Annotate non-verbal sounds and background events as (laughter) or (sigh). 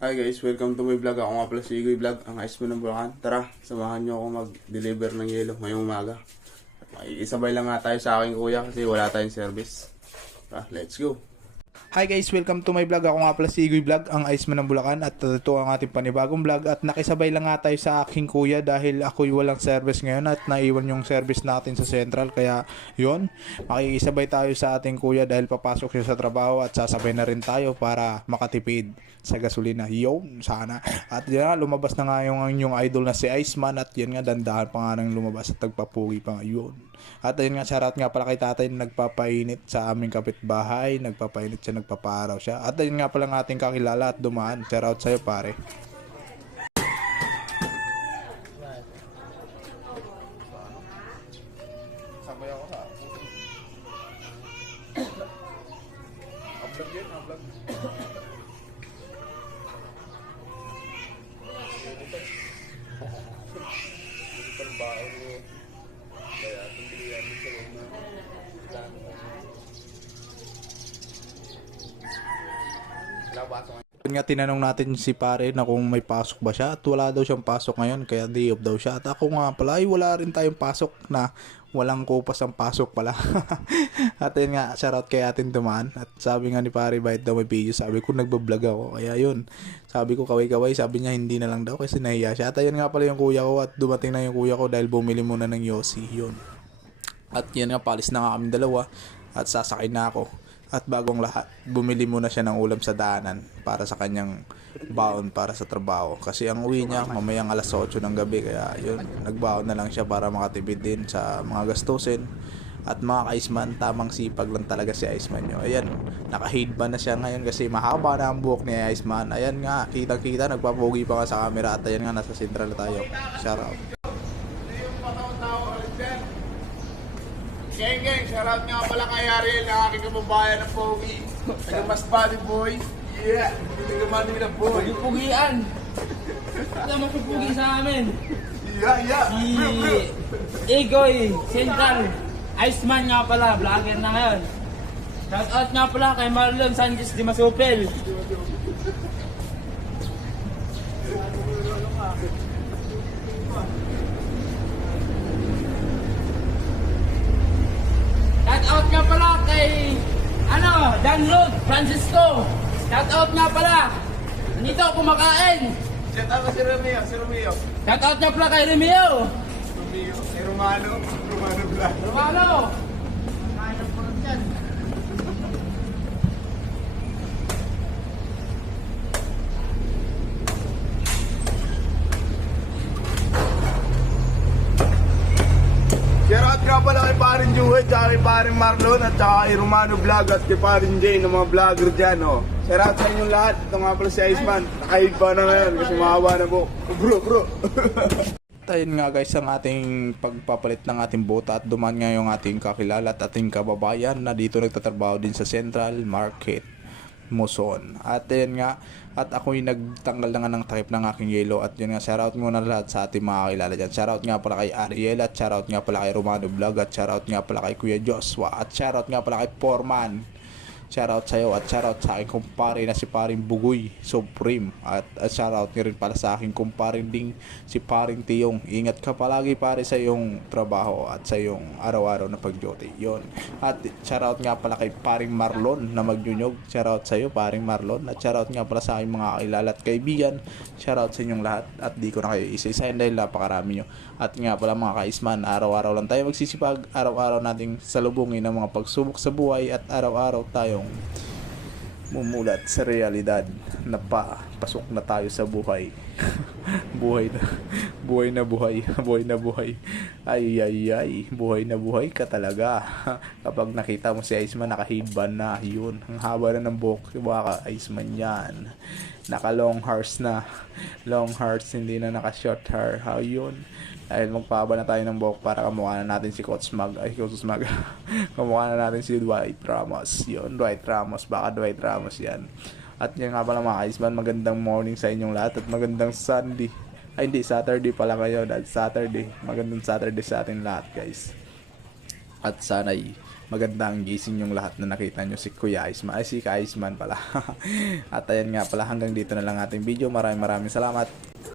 Hi guys, welcome to my vlog. Ako nga pala si Igoy Vlog, ang ice mo ng Bulacan. Tara, samahan nyo ako mag-deliver ng yelo ngayong umaga. At isabay lang nga tayo sa aking kuya kasi wala tayong service. Tara, let's go. Hi guys, welcome to my vlog. Ako nga pala si Igoy Vlog, ang Iceman ng Bulacan at ito ang ating panibagong vlog at nakisabay lang nga tayo sa aking kuya dahil ako'y walang service ngayon at naiwan yung service natin sa Central kaya yon makikisabay tayo sa ating kuya dahil papasok siya sa trabaho at sasabay na rin tayo para makatipid sa gasolina. Yun, sana. At yan nga, lumabas na nga yung yung idol na si Iceman at yan nga, dandahan pa nga nang lumabas at nagpapugi pa nga. Yun. At ayun nga, shoutout nga pala kay tatay na nagpapainit sa aming kapitbahay. Nagpapainit siya, nagpapaaraw siya. At ayun nga pala ng ating kakilala at dumaan. Shoutout sa'yo pare. Upload yun, upload. Yun nga tinanong natin si pare na kung may pasok ba siya at wala daw siyang pasok ngayon kaya day off daw siya. At ako nga pala ay wala rin tayong pasok na walang kupas ang pasok pala. (laughs) at yun nga, shoutout kay atin dumaan. At sabi nga ni pare bait daw may video. Sabi ko nagbablog ako. Kaya yun, sabi ko kaway-kaway. Sabi niya hindi na lang daw kasi nahiya siya. At ayun nga pala yung kuya ko at dumating na yung kuya ko dahil bumili muna ng Yossi. Yun. At yan nga, palis na nga kami dalawa at sasakay na ako. At bagong lahat, bumili muna siya ng ulam sa daanan para sa kanyang baon para sa trabaho. Kasi ang uwi niya mamayang alas 8 ng gabi kaya yun, nagbaon na lang siya para makatipid din sa mga gastusin. At mga ka-Iceman, tamang sipag lang talaga si Iceman nyo. Ayan, naka-headband na siya ngayon kasi mahaba na ang buhok ni Iceman. Ayan nga, kitang-kita, nagpapugi pa nga sa camera at ayan nga, nasa central na tayo. Shout out. Geng, geng, shoutout nga pala kay Ariel na aking kababayan ng Pogi. Taga Mas Body Boy. Yeah, taga Mandi na boy. Pugian. Wala mapupugi sa amin. Yeah, yeah. Si. Igoy Central. Iceman nga pala, vlogger na ngayon. Shout out nga pala kay Marlon Sanchez Di Masupel. Shout out nga pala kay ano, Dan Road, Francisco. Shout out nga pala. Nandito kumakain. Shoutout ka si Romeo, si Romeo. Shout out nga pala kay Remeo. Romeo, si Romano, Romano Vlog. Romano. Shoutout parin Juhe, tsaka kay parin Marlon, at tsaka kay Romano Vlog, at kay Jay, ng mga vlogger dyan, oh. Shoutout sa inyong lahat. Ito nga pala si Iceman. Nakahid pa na ngayon kasi mahaba na po. Bro, bro. (laughs) Ayun nga guys ang ating pagpapalit ng ating bota at duman nga yung ating kakilala at ating kababayan na dito nagtatrabaho din sa Central Market Muson. At ayun nga at ako'y nagtanggal na nga ng takip ng aking yelo at yun nga shoutout muna lahat sa ating mga kakilala dyan. Shoutout nga pala kay Ariel at shoutout nga pala kay Romano Vlog at shoutout nga pala kay Kuya Joshua at shoutout nga pala kay Foreman. Shoutout sa'yo at shoutout sa aking kumpare na si paring Bugoy Supreme at, at shoutout nga rin pala sa aking kumpare ding si paring Tiyong. Ingat ka palagi pare sa iyong trabaho at sa iyong araw-araw na pag-duty. Yun. At shoutout nga pala kay paring Marlon na magnyunyog. Shoutout sa iyo paring Marlon at shoutout nga pala sa aking mga kakilala at kaibigan. Shoutout sa inyong lahat at di ko na kayo isa-isahin dahil napakarami nyo. At nga pala mga kaisman, araw-araw lang tayo magsisipag, araw-araw nating salubungin ang mga pagsubok sa buhay at araw-araw tayong mumulat sa realidad na pa pasok na tayo sa buhay. (laughs) buhay na buhay na buhay, (laughs) buhay na buhay. Ay ay ay, buhay na buhay ka talaga. (laughs) Kapag nakita mo si Iceman naka-headband na, yun, ang haba na ng buhok, baka Iceman yan. Naka long hairs na. Long hairs, hindi na naka short hair. How yun? Dahil magpahaba na tayo ng buhok para kamukha na natin si Coach Mag. Ay, Coach Mag. (laughs) kamukha na natin si Dwight Ramos. Yun, Dwight Ramos. Baka Dwight Ramos yan. At yun nga pala mga Iceman, magandang morning sa inyong lahat at magandang Sunday. Ay hindi, Saturday pala kayo. Dahil Saturday. Magandang Saturday sa ating lahat guys. At sana'y magandang gising yung lahat na nakita nyo si Kuya Iceman. Ay, si Ka Iceman pala. (laughs) At ayan nga pala, hanggang dito na lang ating video. Maraming maraming salamat.